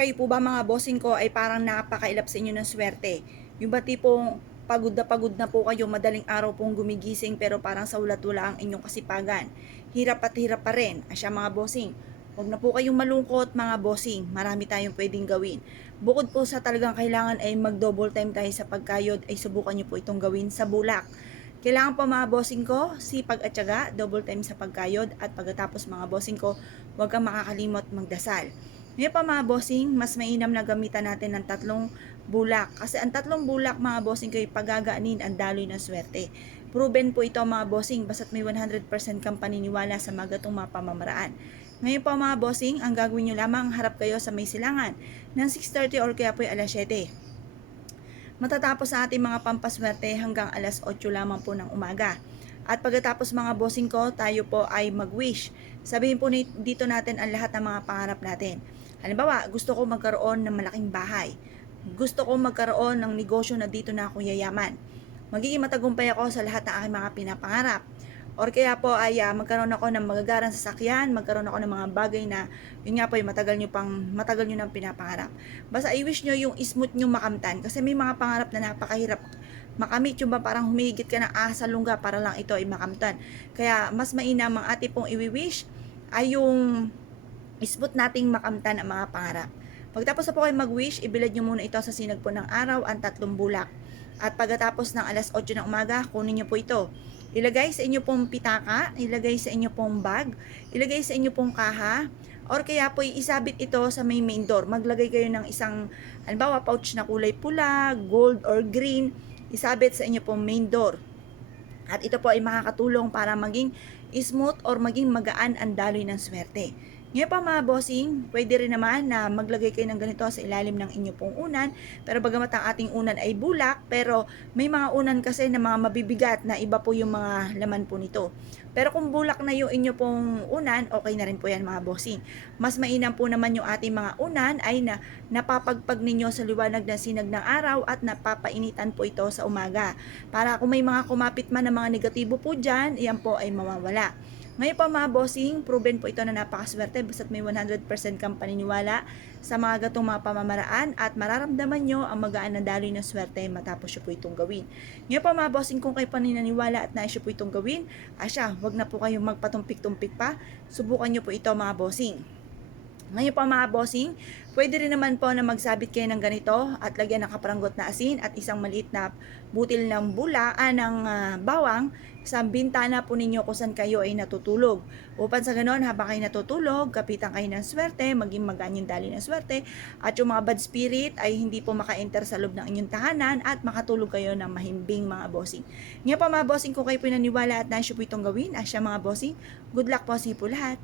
Kayo po ba mga bossing ko ay parang napakailap sa inyo ng swerte? Yung ba tipong pagod na po kayo, madaling araw pong gumigising pero parang sa ulat-wala ang inyong kasipagan. Hirap at hirap pa rin. Asya mga bossing, huwag na po kayong malungkot mga bossing. Marami tayong pwedeng gawin. Bukod po sa talagang kailangan ay mag-double time tayo sa pagkayod, ay subukan nyo po itong gawin sa bulak. Kailangan po mga bossing ko, sipag at syaga, double time sa pagkayod, at pagkatapos mga bossing ko, huwag kang makakalimot magdasal. Ngayon pa mga bossing, mas mainam na gamitan natin ng tatlong bulak. Kasi ang tatlong bulak mga bossing kayo pagagaanin ang daloy ng swerte. Proven po ito mga bossing, basta't may 100% kang paniniwala sa mga gatong mga pamamaraan. Ngayon pa mga bossing, ang gagawin nyo lamang, harap kayo sa may silangan ng 6:30 or kaya po ay alas 7. Matatapos sa ating mga pampaswerte hanggang alas 8 lamang po ng umaga. At pagkatapos mga bossing ko, tayo po ay mag-wish. Sabihin po dito natin ang lahat ng mga pangarap natin. Halimbawa, gusto ko magkaroon ng malaking bahay. Gusto ko magkaroon ng negosyo na dito na ako yayaman. Magiging matagumpay ako sa lahat ng aking mga pinapangarap. Or kaya po ay magkaroon ako ng magagarang sasakyan, magkaroon ako ng mga bagay na yun nga po ay matagal nyo nang pinapangarap. Basta i-wish nyo yung smooth nyo makamtan kasi may mga pangarap na napakahirap makamit, yung ba parang humigit ka ng asa lungga para lang ito ay makamtan. Kaya mas mainam ang ating pong i-wish ay yung smooth nating makamtan ang mga pangarap. Pagtapos na po kayo mag-wish, ibilad nyo muna ito sa sinag po ng araw ang tatlong bulak. At pagkatapos ng alas 8 ng umaga, kunin nyo po ito. Ilagay sa inyo pong pitaka, ilagay sa inyo pong bag, ilagay sa inyo pong kaha, or kaya po isabit ito sa may main door. Maglagay kayo ng isang, halimbawa, pouch na kulay pula, gold, or green, isabit sa inyo pong main door. At ito po ay makakatulong para maging smooth or maging magaan ang daloy ng swerte. Ngayon pa mga bossing, pwede rin naman na maglagay kayo ng ganito sa ilalim ng inyo pong unan. Pero bagamat ang ating unan ay bulak, pero may mga unan kasi na mga mabibigat na iba po yung mga laman po nito. Pero kung bulak na yung inyo pong unan, okay na rin po yan mga bossing. Mas mainam po naman yung ating mga unan ay na napapagpag ninyo sa liwanag ng sinag ng araw at napapainitan po ito sa umaga. Para kung may mga kumapit man na mga negatibo po dyan, iyan po ay mawawala. Ngayon pa mga bossing, proven po ito na napakaswerte basta't may 100% kang paniniwala sa mga gatong mga pamamaraan at mararamdaman nyo ang magaan na daloy ng swerte matapos nyo po itong gawin. Ngayon pa mga bossing, kung kayo paninaniwala at nais nyo po itong gawin, wag na po kayong magpatumpik-tumpik pa, subukan nyo po ito mga bossing. Ngayon pa mga bossing, pwede rin naman po na magsabit kayo ng ganito at lagyan ng kaparanggot na asin at isang maliit na butil ng bawang sa bintana po ninyo kung saan kayo ay natutulog. Upang sa ganon, habang kayo natutulog, kapitan kayo ng swerte, maging magaan yung daloy ng swerte, at yung mga bad spirit ay hindi po maka-enter sa loob ng inyong tahanan at makatulog kayo ng mahimbing mga bossing. Ngayon pa mga bossing, kung kayo po naniwala at nais po itong gawin, mga bossing, good luck po sa po lahat.